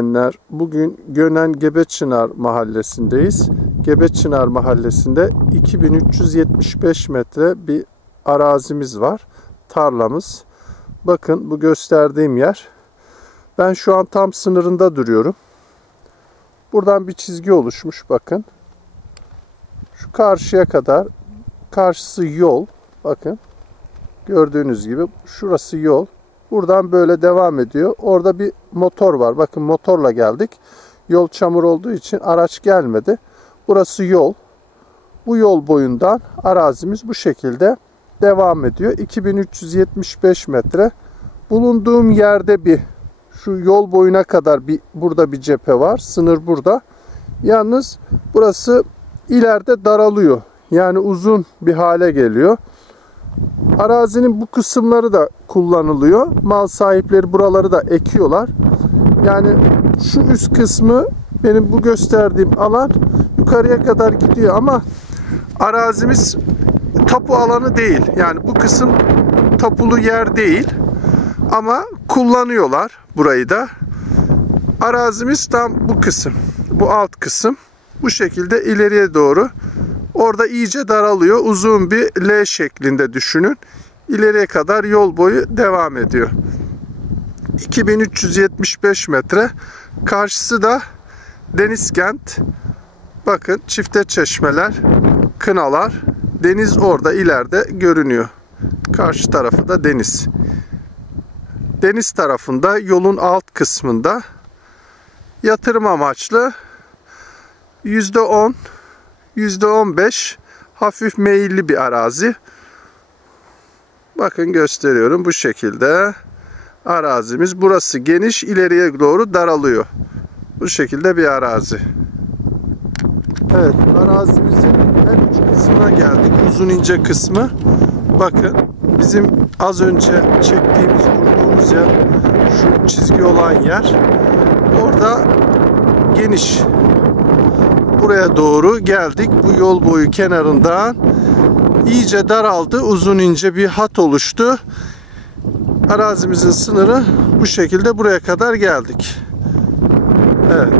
dinleyenler, Bugün Gönen Gebeçınar mahallesindeyiz. Gebeçınar mahallesinde 2375 metre bir arazimiz var. Tarlamız. Bakın bu gösterdiğim yer. Ben şu an tam sınırında duruyorum. Buradan bir çizgi oluşmuş bakın. Şu karşıya kadar karşısı yol. Bakın. Gördüğünüz gibi şurası yol. Buradan böyle devam ediyor. Orada bir motor var. Bakın motorla geldik. Yol çamur olduğu için araç gelmedi. Burası yol. Bu yol boyundan arazimiz bu şekilde devam ediyor. 2375 metre. Bulunduğum yerde bir şu yol boyuna kadar bir burada bir cephe var. Sınır burada. Yalnız burası ileride daralıyor. Yani uzun bir hale geliyor. Arazinin bu kısımları da kullanılıyor. Mal sahipleri buraları da ekiyorlar. Yani şu üst kısmı benim bu gösterdiğim alan yukarıya kadar gidiyor ama arazimiz tapu alanı değil. Yani bu kısım tapulu yer değil. Ama kullanıyorlar burayı da. Arazimiz tam bu kısım. Bu alt kısım. Bu şekilde ileriye doğru Orada iyice daralıyor. Uzun bir L şeklinde düşünün. İleriye kadar yol boyu devam ediyor. 2375 metre. Karşısı da Denizkent. Bakın çifte çeşmeler, kınalar. Deniz orada ileride görünüyor. Karşı tarafı da deniz. Deniz tarafında yolun alt kısmında yatırım amaçlı %10 %15 hafif meyilli bir arazi. Bakın gösteriyorum bu şekilde arazimiz. Burası geniş ileriye doğru daralıyor. Bu şekilde bir arazi. Evet arazimizin en uç kısmına geldik. Uzun ince kısmı. Bakın bizim az önce çektiğimiz durduğumuz yer şu çizgi olan yer. Orada geniş buraya doğru geldik. Bu yol boyu kenarından iyice daraldı. Uzun ince bir hat oluştu. Arazimizin sınırı bu şekilde buraya kadar geldik. Evet.